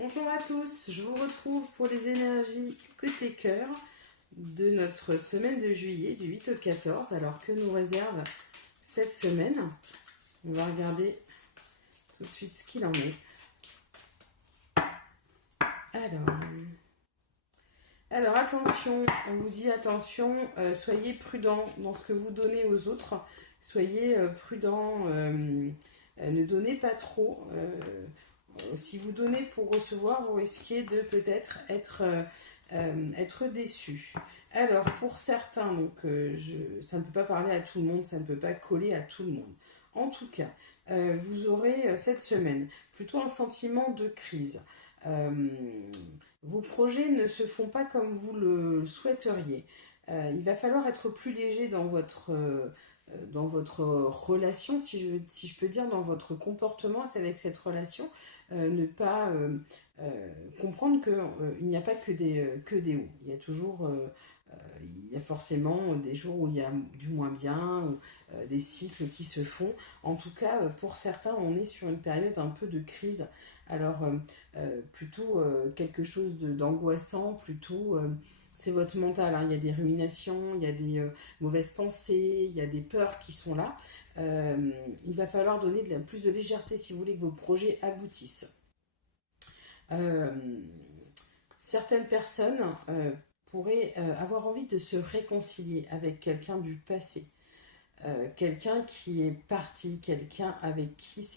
Bonjour à tous, je vous retrouve pour les énergies côté cœur de notre semaine de juillet du 8 au 14. Alors que nous réserve cette semaine? On va regarder tout de suite ce qu'il en est. Alors attention, on vous dit attention, soyez prudent dans ce que vous donnez aux autres. Soyez prudent, ne donnez pas trop. Si vous donnez pour recevoir, vous risquez de peut-être être déçu. Alors, pour certains, donc, ça ne peut pas parler à tout le monde, ça ne peut pas coller à tout le monde. En tout cas, vous aurez cette semaine plutôt un sentiment de crise. Vos projets ne se font pas comme vous le souhaiteriez. Il va falloir être plus léger dans votre relation, si je peux dire, dans votre comportement avec cette relation, ne pas comprendre qu'il n'y a pas que des hauts. Il y a toujours, il y a forcément des jours où il y a du moins bien, ou des cycles qui se font. En tout cas, pour certains, on est sur une période un peu de crise. Alors, plutôt quelque chose d'angoissant, plutôt... c'est votre mental, hein. Il y a des ruminations, il y a des mauvaises pensées, il y a des peurs qui sont là. Il va falloir donner plus de légèreté si vous voulez que vos projets aboutissent. Certaines personnes pourraient avoir envie de se réconcilier avec quelqu'un du passé. Quelqu'un qui est parti, quelqu'un avec qui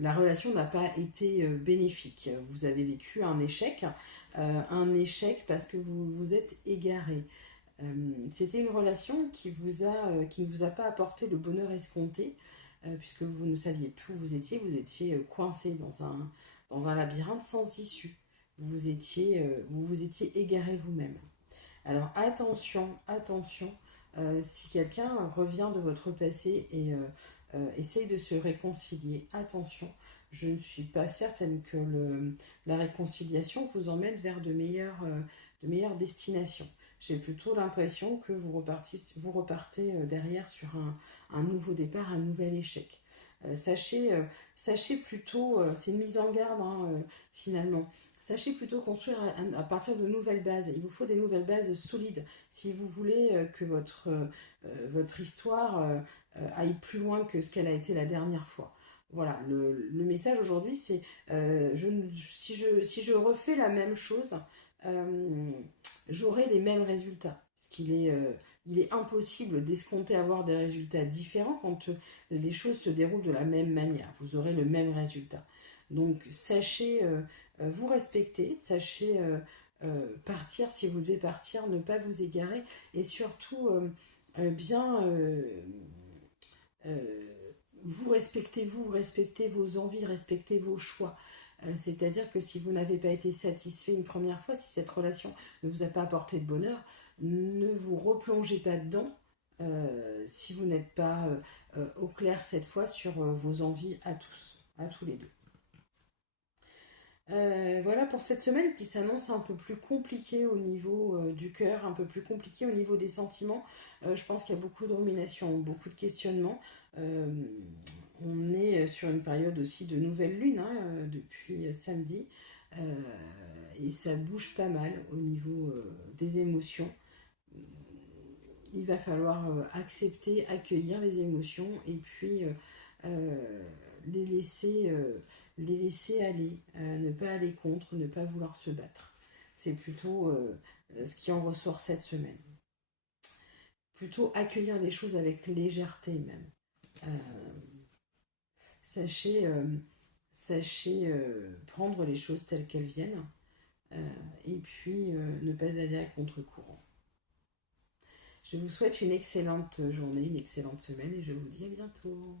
la relation n'a pas été bénéfique. Vous avez vécu un échec parce que vous vous êtes égaré. C'était une relation qui ne vous a pas apporté le bonheur escompté, puisque vous ne saviez plus où vous étiez coincé dans un labyrinthe sans issue. Vous vous étiez égaré vous-même. Alors attention, si quelqu'un revient de votre passé et essaye de se réconcilier, attention, je ne suis pas certaine que la réconciliation vous emmène vers de meilleures destinations. J'ai plutôt l'impression que vous repartez derrière sur un nouveau départ, un nouvel échec. Sachez plutôt, c'est une mise en garde finalement, sachez plutôt construire à partir de nouvelles bases. Il vous faut des nouvelles bases solides si vous voulez que votre histoire aille plus loin que ce qu'elle a été la dernière fois. Voilà, le message aujourd'hui c'est si je refais la même chose, j'aurai les mêmes résultats. Il est impossible d'escompter avoir des résultats différents quand les choses se déroulent de la même manière. Vous aurez le même résultat. Donc sachez vous respecter, sachez partir si vous devez partir, ne pas vous égarer et surtout bien vous respectez vos envies, respectez vos choix. C'est-à-dire que si vous n'avez pas été satisfait une première fois, si cette relation ne vous a pas apporté de bonheur, ne vous replongez pas dedans si vous n'êtes pas au clair cette fois sur vos envies à tous les deux. Voilà pour cette semaine qui s'annonce un peu plus compliquée au niveau du cœur, un peu plus compliquée au niveau des sentiments. Je pense qu'il y a beaucoup de ruminations, beaucoup de questionnements. On est sur une période aussi de nouvelle lune depuis samedi et ça bouge pas mal au niveau des émotions. Il va falloir accepter, accueillir les émotions et puis les laisser aller, ne pas aller contre, ne pas vouloir se battre. C'est plutôt ce qui en ressort cette semaine. Plutôt accueillir les choses avec légèreté même. Sachez prendre les choses telles qu'elles viennent et puis ne pas aller à contre-courant. Je vous souhaite une excellente journée, une excellente semaine et je vous dis à bientôt.